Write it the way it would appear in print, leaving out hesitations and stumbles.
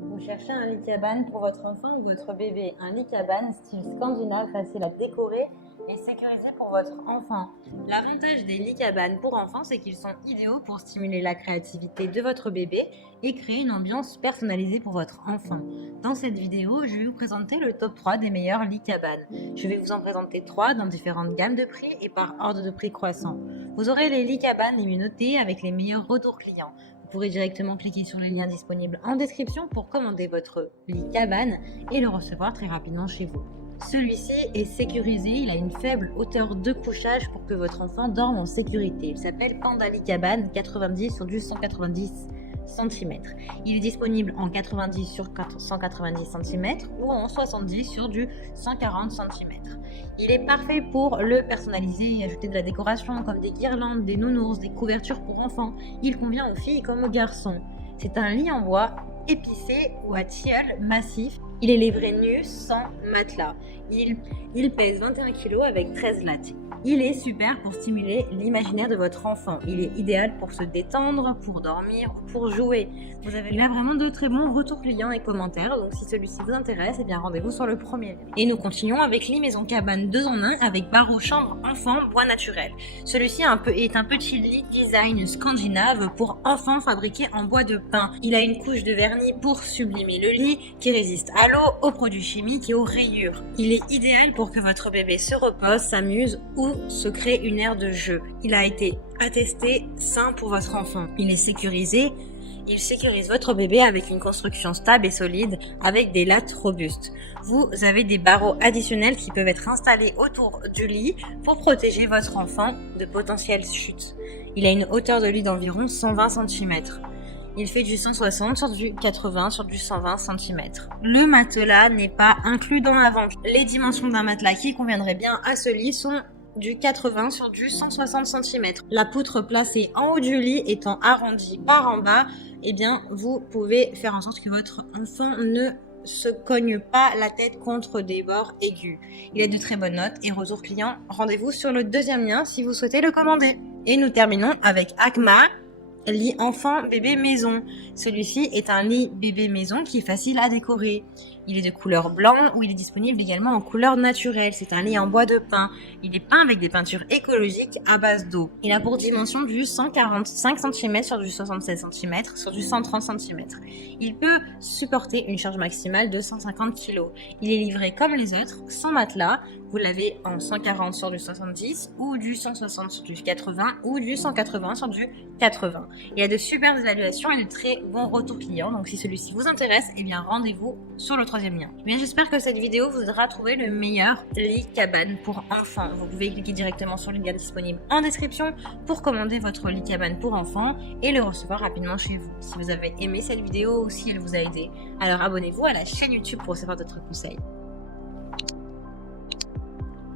Vous cherchez un lit cabane pour votre enfant ou votre bébé. Un lit cabane style scandinave facile à décorer et sécurisé pour votre enfant. L'avantage des lits cabanes pour enfants, c'est qu'ils sont idéaux pour stimuler la créativité de votre bébé et créer une ambiance personnalisée pour votre enfant. Dans cette vidéo, je vais vous présenter le top 3 des meilleurs lits cabanes. Je vais vous en présenter 3 dans différentes gammes de prix et par ordre de prix croissant. Vous aurez les lits cabanes les mieux notés avec les meilleurs retours clients. Vous pourrez directement cliquer sur les liens disponibles en description pour commander votre lit cabane et le recevoir très rapidement chez vous. Celui-ci est sécurisé, il a une faible hauteur de couchage pour que votre enfant dorme en sécurité. Il s'appelle Panda Lit Cabane 90 sur du 190 cm. Il est disponible en 90 sur 190 cm ou en 70 sur du 140 cm. Il est parfait pour le personnaliser et ajouter de la décoration comme des guirlandes, des nounours, des couvertures pour enfants. Il convient aux filles comme aux garçons. C'est un lit en bois épicé ou à tilleul massif. Il est livré nu sans matelas. Il pèse 21 kg avec 13 lattes. Il est super pour stimuler l'imaginaire de votre enfant. Il est idéal pour se détendre, pour dormir ou pour jouer. Il a vraiment de très bons retours clients et commentaires. Donc si celui-ci vous intéresse, eh bien rendez-vous sur le premier lien. Et nous continuons avec lit maison cabane 2 en 1 avec barreaux chambre enfant bois naturel. Celui-ci est un petit lit design scandinave pour enfants fabriqué en bois de pin. Il a une couche de vernis pour sublimer le lit qui résiste à l'eau, aux produits chimiques et aux rayures. Il est idéal pour que votre bébé se repose, s'amuse ou se crée une aire de jeu. Il a été attesté sain pour votre enfant. Il est sécurisé. Il sécurise votre bébé avec une construction stable et solide avec des lattes robustes. Vous avez des barreaux additionnels qui peuvent être installés autour du lit pour protéger votre enfant de potentielles chutes. Il a une hauteur de lit d'environ 120 cm. Il fait du 160 sur du 80 sur du 120 cm. Le matelas n'est pas inclus dans la vente. Les dimensions d'un matelas qui conviendraient bien à ce lit sont du 80 sur du 160 cm. La poutre placée en haut du lit étant arrondie par en bas, eh bien, vous pouvez faire en sorte que votre enfant ne se cogne pas la tête contre des bords aigus. Il a de très bonnes notes et retour client. Rendez-vous sur le deuxième lien si vous souhaitez le commander. Et nous terminons avec Acma. Lit enfant bébé maison. Celui-ci est un lit bébé maison qui est facile à décorer. Il est de couleur blanc ou il est disponible également en couleur naturelle. C'est un lit en bois de pin. Il est peint avec des peintures écologiques à base d'eau. Il a pour dimension du 145 cm sur du 76 cm sur du 130 cm. Il peut supporter une charge maximale de 150 kg. Il est livré comme les autres, sans matelas. Vous l'avez en 140 sur du 70 ou du 160 sur du 80 ou du 180 sur du 80. Il y a de super évaluations et de très bons retours clients. Donc si celui-ci vous intéresse, eh bien rendez-vous sur le troisième lien. Bien, j'espère que cette vidéo vous aidera à trouver le meilleur lit cabane pour enfants. Vous pouvez cliquer directement sur le lien disponible en description pour commander votre lit cabane pour enfants et le recevoir rapidement chez vous. Si vous avez aimé cette vidéo ou si elle vous a aidé, alors abonnez-vous à la chaîne YouTube pour recevoir d'autres conseils.